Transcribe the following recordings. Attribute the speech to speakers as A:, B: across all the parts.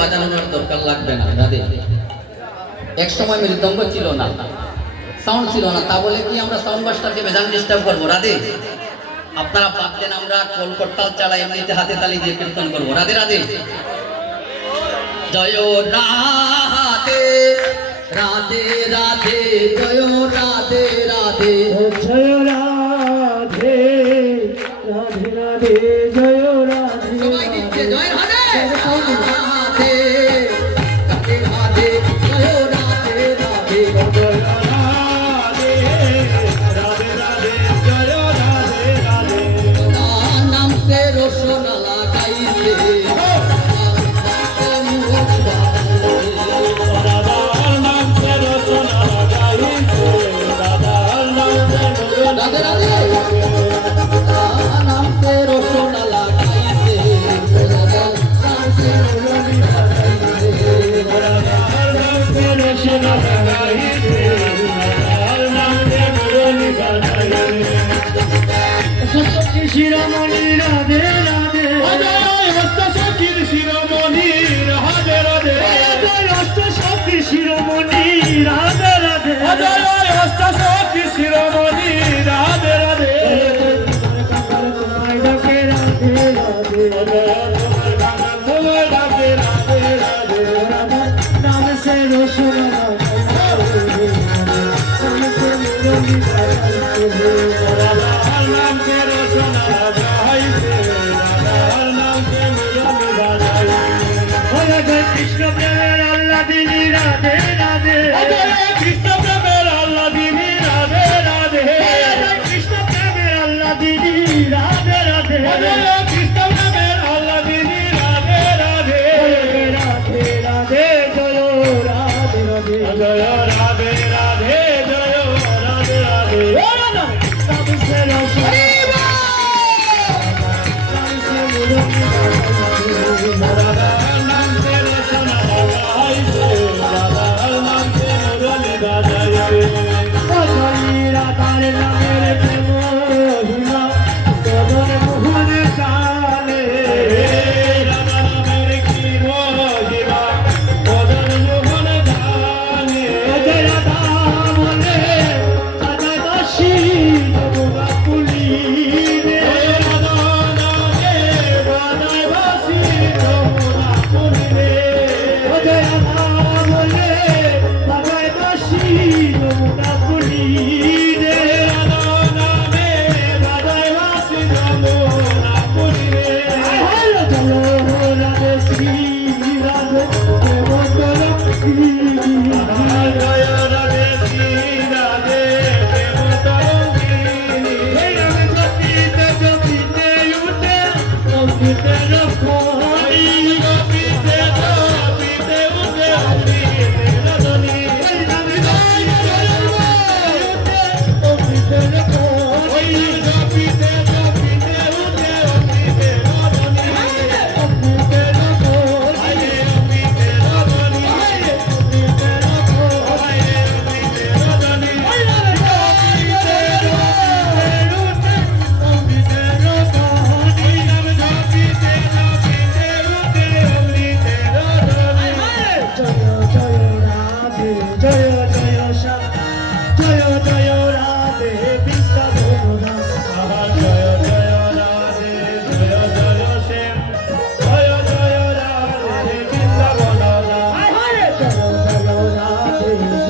A: বাজানোর দরকার লাগবে না রাধে এক সময় মৃদঙ্গ ছিল না সাউন্ড ছিল না। তা বলে কি আমরা সাউন্ড বাসটাকে বেজান ডিস্টার্ব করব রাধে আপনারা ভাবতেন আমরা কলকট্টাল চালাই এমনিতে হাতে তালি দিয়ে কীর্তন করব। রাধে রাধে জয় রাধে রাধে রাধে, জয় রাধে রাধে।
B: Yeah. কৃষ্ণ প্রেমের আল্লাহ দিনী রাধে রাধে
C: কৃষ্ণ প্রেমের আল্লাহ দিনী রাধে রাধে
B: কৃষ্ণ প্রেমের Radhe Radhe That was it, Thank you.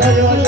B: 加油